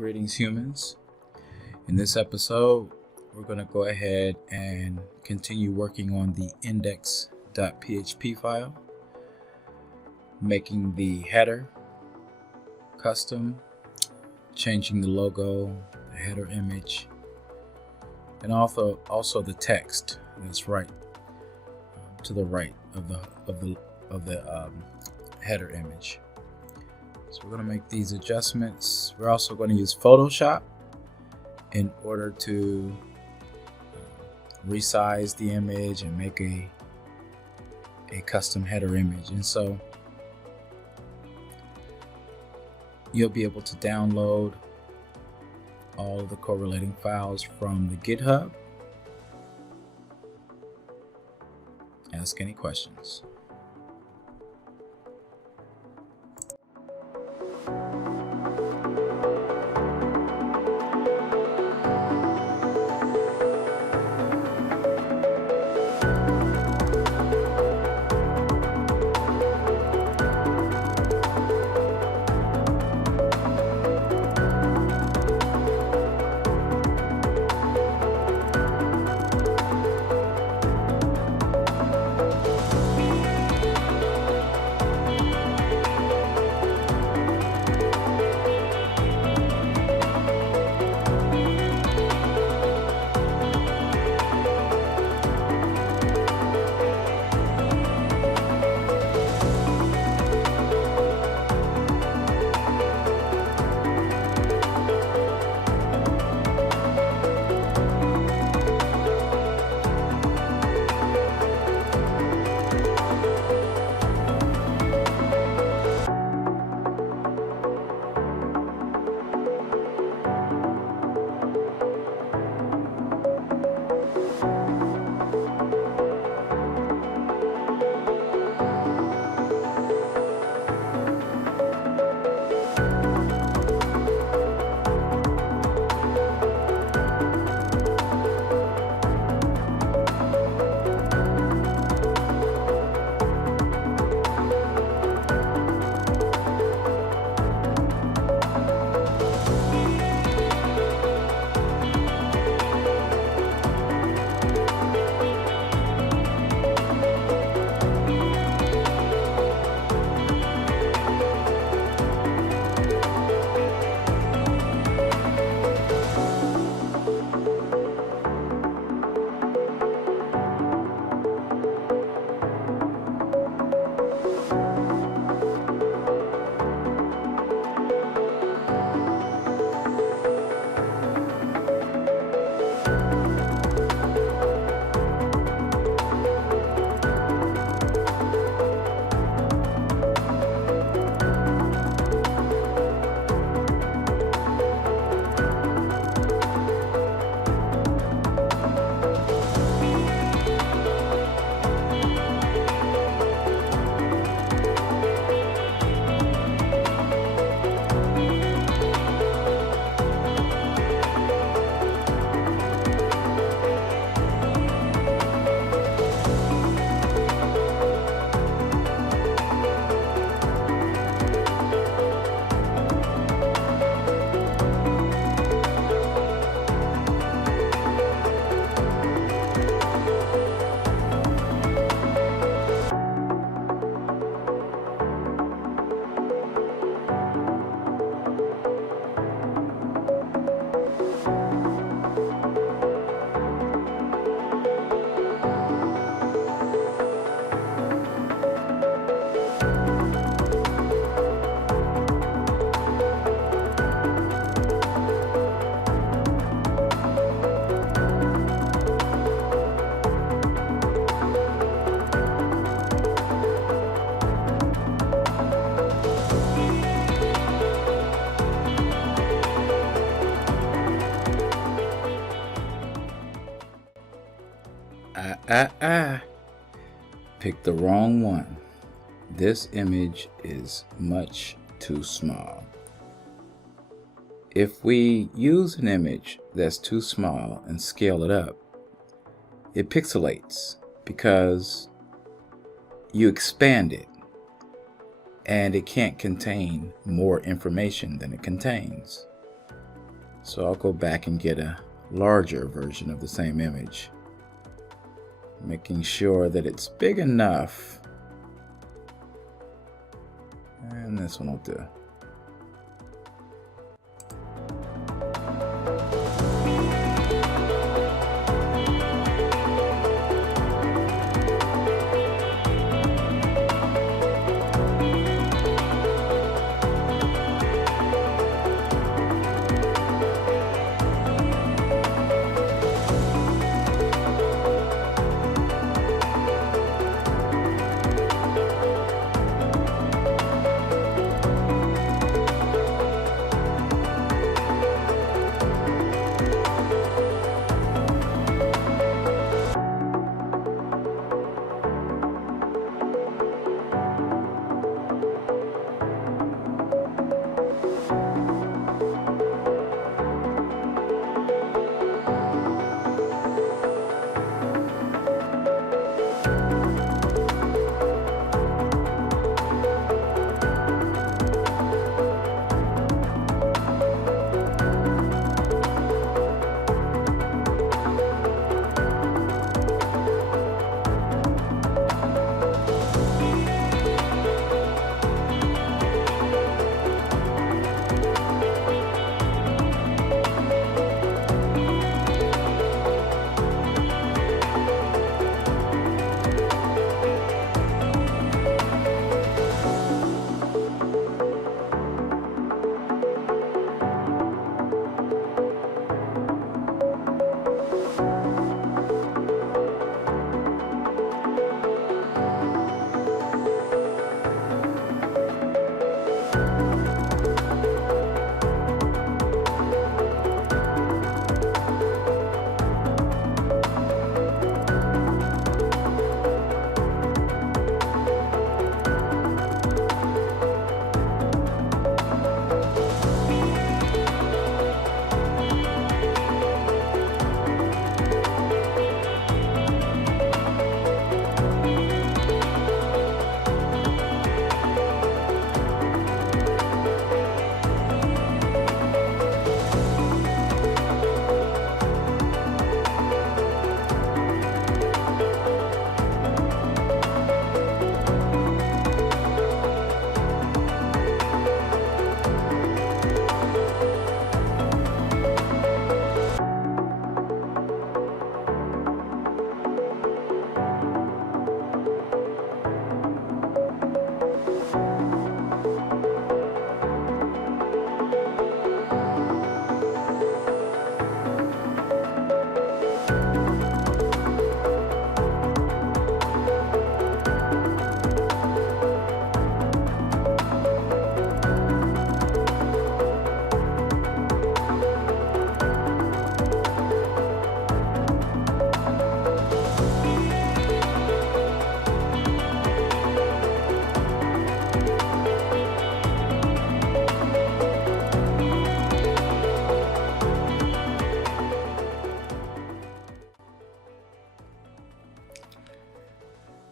Greetings, humans. In this episode, we're going to go ahead and continue working on the index.php file, making the header custom, changing the logo, the header image, and also the text that's right to the right of the header image. So we're going to make these adjustments. We're also going to use Photoshop in order to resize the image and make a custom header image. And so you'll be able to download all of the correlating files from the GitHub. Ask any questions. Picked the wrong one. This image is much too small. If we use an image that's too small and scale it up, it pixelates because you expand it and it can't contain more information than it contains. So I'll go back and get a larger version of the same image, making sure that it's big enough. And this one will do.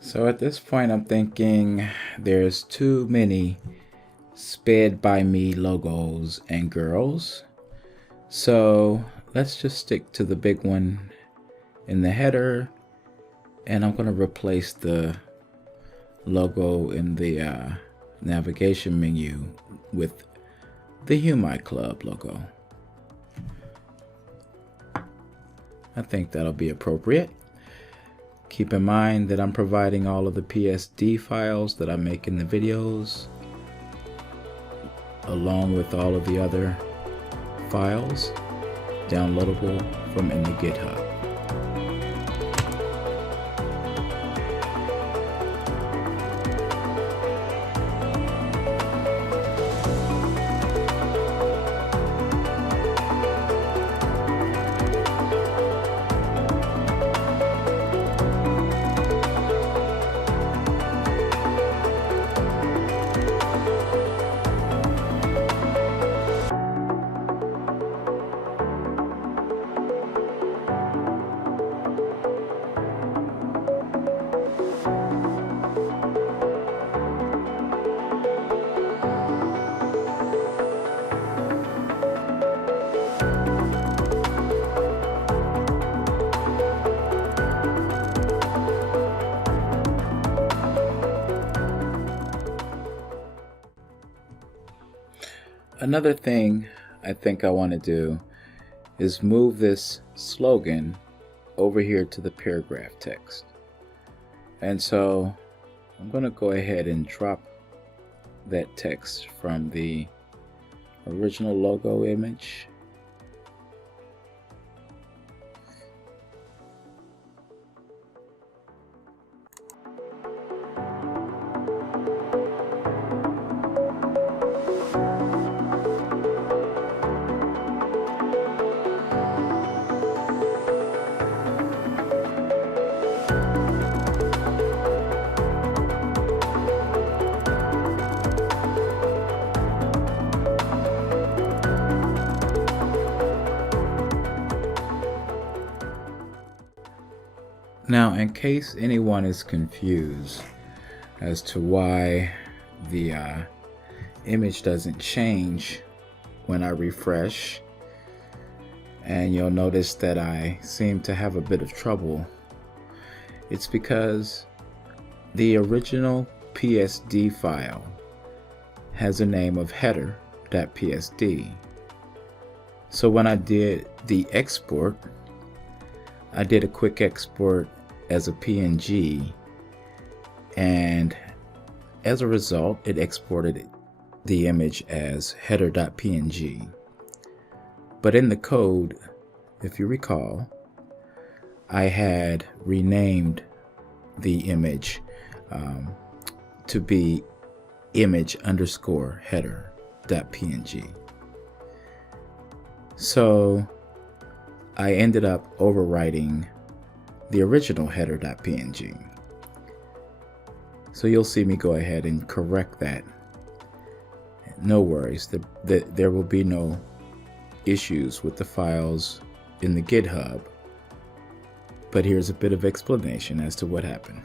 So at this point, I'm thinking there's too many sped by me logos and girls. So let's just stick to the big one in the header, and I'm going to replace the logo in the navigation menu with the Humai Club logo. I think that'll be appropriate. Keep in mind that I'm providing all of the PSD files that I make in the videos, along with all of the other files downloadable from in the GitHub. Another thing I think I want to do is move this slogan over here to the paragraph text. And so I'm going to go ahead and drop that text from the original logo image. Now, in case anyone is confused as to why the image doesn't change when I refresh, and you'll notice that I seem to have a bit of trouble, it's because the original PSD file has a name of header.psd. So when I did the export, I did a quick export as a PNG, and as a result it exported the image as header.png. But in the code, if you recall, I had renamed the image to be image_header.png. So I ended up overwriting the original header.png. So you'll see me go ahead and correct that. No worries, there will be no issues with the files in the GitHub, but here's a bit of explanation as to what happened.